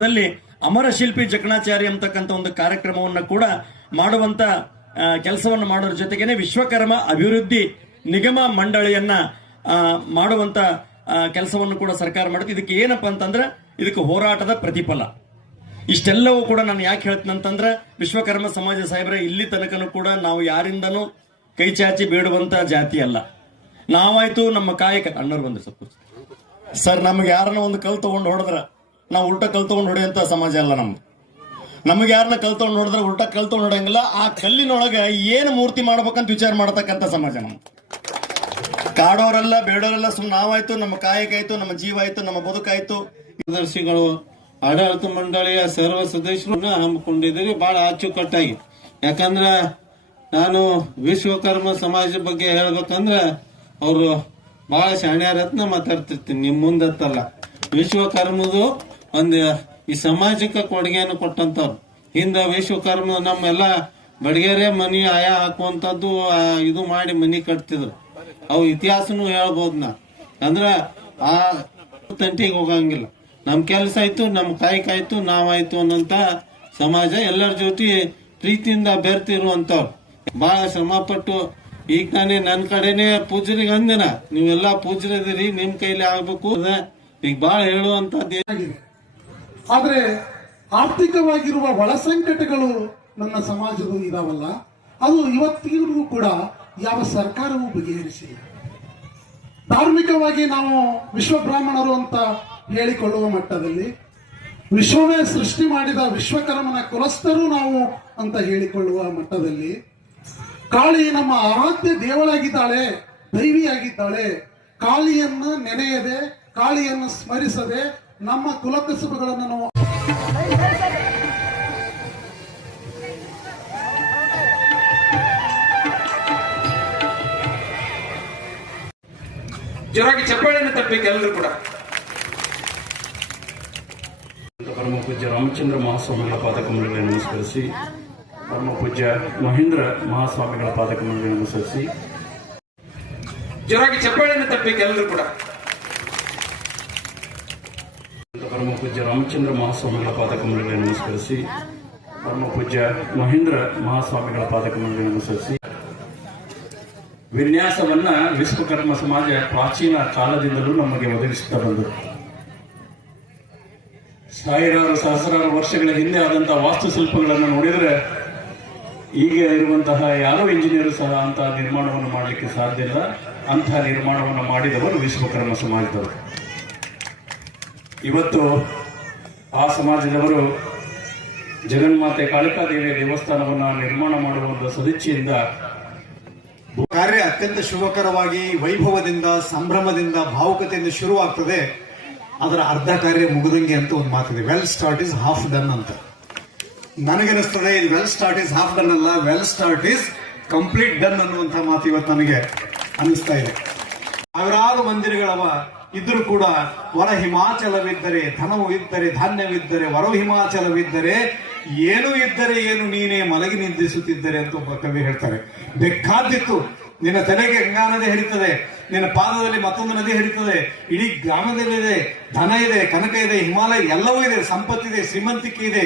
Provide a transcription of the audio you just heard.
ಅಮರ ಶಿಲ್ಪಿ ಜಕಣಾಚಾರಿ ಅಂತಕ್ಕಂಥ ಒಂದು ಕಾರ್ಯಕ್ರಮವನ್ನು ಕೂಡ ಮಾಡುವಂತ ಕೆಲಸವನ್ನು ಮಾಡೋದ್ರ ಜೊತೆಗೇನೆ ವಿಶ್ವಕರ್ಮ ಅಭಿವೃದ್ಧಿ ನಿಗಮ ಮಂಡಳಿಯನ್ನ ಮಾಡುವಂತ ಕೆಲಸವನ್ನು ಕೂಡ ಸರ್ಕಾರ ಮಾಡುತ್ತೆ. ಇದಕ್ಕೆ ಏನಪ್ಪಾ ಅಂತಂದ್ರೆ ಇದಕ್ಕೆ ಹೋರಾಟದ ಪ್ರತಿಫಲ. ಇಷ್ಟೆಲ್ಲವೂ ಕೂಡ ನಾನು ಯಾಕೆ ಹೇಳ್ತೀನಂತಂದ್ರೆ ವಿಶ್ವಕರ್ಮ ಸಮಾಜ ಸಾಹೇಬ್ರೆ ಇಲ್ಲಿ ತನಕನೂ ಕೂಡ ನಾವು ಯಾರಿಂದನೂ ಕೈ ಚಾಚಿ ಬೇಡುವಂತ ಜಾತಿ ಅಲ್ಲ. ನಾವಾಯ್ತು ನಮ್ಮ ಕಾಯಕ ಅಣ್ಣರು ಬಂದ್ರೆ ಸ್ವಲ್ಪ ಸರ್, ನಮ್ಗೆ ಯಾರನ್ನ ಒಂದು ಕಲ್ ತಗೊಂಡು ಹೊಡೆದ್ರ ನಾವು ಉಲ್ಟಾ ಕಲ್ ತಗೊಂಡು ಹೊಡೆಯುವಂತ ಸಮಾಜ ಅಲ್ಲ ನಮ್ದು. ನಮ್ಗೆ ಯಾರನ್ನ ಕಲ್ ತಗೊಂಡು ಹೊಡೆದ್ರೆ ಉಲ್ಟಾ ಕಲ್ ತಗೊಂಡು ಹೊಡೆಯಂಗಿಲ್ಲ. ಆ ಕಲ್ಲಿನೊಳಗೆ ಏನು ಮೂರ್ತಿ ಮಾಡ್ಬೇಕಂತ ವಿಚಾರ ಮಾಡತಕ್ಕಂಥ ಸಮಾಜ ನಮ್ದು. ಕಾಡೋರೆಲ್ಲ ಬೇಡೋರೆಲ್ಲ ಸುಮ್ಮನೆ ನಾವಾಯ್ತು, ನಮ್ಮ ಕಾಯಕ ಆಯ್ತು, ನಮ್ಮ ಜೀವ ಆಯ್ತು, ನಮ್ಮ ಬದುಕಾಯ್ತು. ಕಾರ್ಯದರ್ಶಿಗಳು ಆಡಳಿತ ಮಂಡಳಿಯ ಸರ್ವ ಸದಸ್ಯರನ್ನ ಹಮ್ಮಿಕೊಂಡಿದ್ದೀರಿ ಬಹಳ ಅಚ್ಚುಕಟ್ಟಾಗಿ. ಯಾಕಂದ್ರ ನಾನು ವಿಶ್ವಕರ್ಮ ಸಮಾಜ ಬಗ್ಗೆ ಹೇಳ್ಬೇಕಂದ್ರ ಅವರು ಬಹಳ ಶಾಣ್ಯಾರತ್ನ ಮಾತಾಡ್ತಿರ್ತೀನಿ ನಿಮ್ ಮುಂದತ್ತಲ್ಲ. ವಿಶ್ವಕರ್ಮದು ಒಂದು ಈ ಸಮಾಜಕ್ಕೆ ಕೊಡುಗೆಯನ್ನು ಕೊಟ್ಟಂತವ್ರು. ಹಿಂದ ವಿಶ್ವಕರ್ಮ ನಮ್ಮೆಲ್ಲ ಬಡಗೇರೆ ಮನಿ ಆಯಾ ಹಾಕುವಂತದ್ದು ಇದು ಮಾಡಿ ಮನಿ ಕಟ್ತಿದ್ರು. ಅವು ಇತಿಹಾಸನು ಹೇಳ್ಬೋದು. ನಾ ಅಂದ್ರ ಆ ತಂಟಿಗೆ ಹೋಗಂಗಿಲ್ಲ. ನಮ್ ಕೆಲಸ ಆಯ್ತು, ನಮ್ ಕಾಯಕ ಆಯ್ತು, ನಾವಾಯ್ತು ಅನ್ನೋಂತ ಸಮಾಜ. ಎಲ್ಲರ ಜೊತೆ ಪ್ರೀತಿಯಿಂದ ಬೆರ್ತಿರುವಂತವ್ರು ಬಹಳ ಶ್ರಮ ಪಟ್ಟು. ಈಗ ನಾನೇ ನನ್ನ ಕಡೆನೆ ಪೂಜರಿಗೆ ಅಂದಿನ ನೀವೆಲ್ಲಾ ಪೂಜರಿದಿರಿ, ನಿಮ್ ಕೈಲಿ ಆಗ್ಬೇಕು. ಈಗ ಬಹಳ ಹೇಳುವಂತದ್ದು ಆದ್ರೆ ಆರ್ಥಿಕವಾಗಿರುವ ಒಳ ಸಂಕಟಗಳು ನನ್ನ ಸಮಾಜದ ಇದಾವಲ್ಲ, ಅದು ಇವತ್ತಿಗೂ ಕೂಡ ಯಾವ ಸರ್ಕಾರವೂ ಬಗೆಹರಿಸಿಲ್ಲ. ಧಾರ್ಮಿಕವಾಗಿ ನಾವು ವಿಶ್ವ ಬ್ರಾಹ್ಮಣರು ಅಂತ ಹೇಳಿಕೊಳ್ಳುವ ಮಟ್ಟದಲ್ಲಿ, ವಿಶ್ವವೇ ಸೃಷ್ಟಿ ಮಾಡಿದ ವಿಶ್ವಕರ್ಮನ ಕುಲಸ್ಥರು ನಾವು ಅಂತ ಹೇಳಿಕೊಳ್ಳುವ ಮಟ್ಟದಲ್ಲಿ, ಕಾಳಿ ನಮ್ಮ ಆರಾಧ್ಯ ದೇವಳಾಗಿದ್ದಾಳೆ, ದೈವಿಯಾಗಿದ್ದಾಳೆ. ಕಾಳಿಯನ್ನು ನೆನೆಯದೆ, ಕಾಳಿಯನ್ನು ಸ್ಮರಿಸದೆ ನಮ್ಮ ಕುಲಕಸುಬುಗಳನ್ನು ನಾವು ಜೋರಾಗಿ ಚಪ್ಪಾಳೆಯನ್ನು ತಟ್ಟಬೇಕು ಎಲ್ಲರೂ ಕೂಡ. ಪರಮ ಪೂಜ್ಯ ರಾಮಚಂದ್ರ ಮಹಾಸ್ವಾಮಿಗಳ ಪಾದಕಮಲಗಳನ್ನು ನಮಸ್ಕರಿಸಿ, ಪರಮ ಪೂಜ್ಯ ಮಹೇಂದ್ರ ಮಹಾಸ್ವಾಮಿಗಳ ಪಾದಕಮಲಗಳನ್ನು ನಮಸ್ಕರಿಸಿ. ಜೋರಾಗಿ ಚಪ್ಪಾಳೆಯನ್ನು ತಟ್ಟಬೇಕು ಎಲ್ಲರೂ ಕೂಡ. ಪರಮ ಪೂಜ್ಯ ರಾಮಚಂದ್ರ ಮಹಾಸ್ವಾಮಿಗಳ ಪಾದಕಮಲಗಳನ್ನು ನಮಸ್ಕರಿಸಿ, ಪರಮ ಪೂಜ್ಯ ಮಹೇಂದ್ರ ಮಹಾಸ್ವಾಮಿಗಳ ಪಾದಕಮಲಗಳನ್ನು ನಮಸ್ಕರಿಸಿ. ವಿನ್ಯಾಸವನ್ನ ವಿಶ್ವಕರ್ಮ ಸಮಾಜ ಪ್ರಾಚೀನ ಕಾಲದಿಂದಲೂ ನಮಗೆ ಒದಗಿಸುತ್ತಾ ಬಂದರು. ಸಾವಿರಾರು ಸಹಸ್ರಾರು ವರ್ಷಗಳ ಹಿಂದೆ ಆದಂತಹ ವಾಸ್ತುಶಿಲ್ಪಗಳನ್ನು ನೋಡಿದರೆ ಈಗ ಇರುವಂತಹ ಯಾರೋ ಇಂಜಿನಿಯರ್ ಸಹ ಅಂತಹ ನಿರ್ಮಾಣವನ್ನು ಮಾಡಲಿಕ್ಕೆ ಸಾಧ್ಯ ಇಲ್ಲ. ಅಂತಹ ನಿರ್ಮಾಣವನ್ನು ಮಾಡಿದವರು ವಿಶ್ವಕರ್ಮ ಸಮಾಜದವರು. ಇವತ್ತು ಆ ಸಮಾಜದವರು ಜಗನ್ಮಾತೆ ಕಾಳಿಕಾದೇವಿಯ ದೇವಸ್ಥಾನವನ್ನು ನಿರ್ಮಾಣ ಮಾಡುವ ಒಂದು ಸದಿಚ್ಛೆಯಿಂದ ಕಾರ್ಯ ಅತ್ಯಂತ ಶುಭಕರವಾಗಿ ವೈಭವದಿಂದ, ಸಂಭ್ರಮದಿಂದ, ಭಾವುಕತೆಯಿಂದ ಶುರುವಾಗ್ತದೆ. ಅದರ ಅರ್ಧ ಕಾರ್ಯ ಮುಗಿದಂಗೆ ಅಂತ ಒಂದು ಮಾತಿದೆ, well start is half done ಅಂತ. ನನಗನಿಸ್ತದೆ ಇದು well start is half done ಅಲ್ಲ, well start is complete done ಅನ್ನುವಂಥ ಮಾತು ಇವತ್ತು ನನಗೆ ಅನ್ನಿಸ್ತಾ ಇದೆ. ಸಾವಿರಾರು ಮಂದಿರಗಳವ ಇದ್ರೂ ಕೂಡ ವರ ಹಿಮಾಚಲವಿದ್ದರೆ ಧನವು ಇದ್ದರೆ, ಧಾನ್ಯವಿದ್ದರೆ ವರ ಹಿಮಾಚಲವಿದ್ದರೆ, ಏನೂ ಇದ್ದರೆ ಏನು ನೀನೇ ಮಲಗಿ ನಿಂದಿಸುತ್ತಿದ್ದರೆ ಅಂತ ಒಬ್ಬ ಕವಿ ಹೇಳ್ತಾರೆ. ಬೇಕಾದಿತ್ತು ನಿನ್ನ ತಲೆಗೆ ಗಂಗಾ ನದಿ ಹರಿತದೆ, ನಿನ್ನ ಪಾದದಲ್ಲಿ ಮತ್ತೊಂದು ನದಿ ಹರಿತದೆ, ಇಡೀ ಗ್ರಾಮದಲ್ಲಿದೆ, ಧನ ಇದೆ, ಕನಕ ಇದೆ, ಹಿಮಾಲಯ ಎಲ್ಲವೂ ಇದೆ, ಸಂಪತ್ತಿದೆ, ಶ್ರೀಮಂತಿಕೆ ಇದೆ,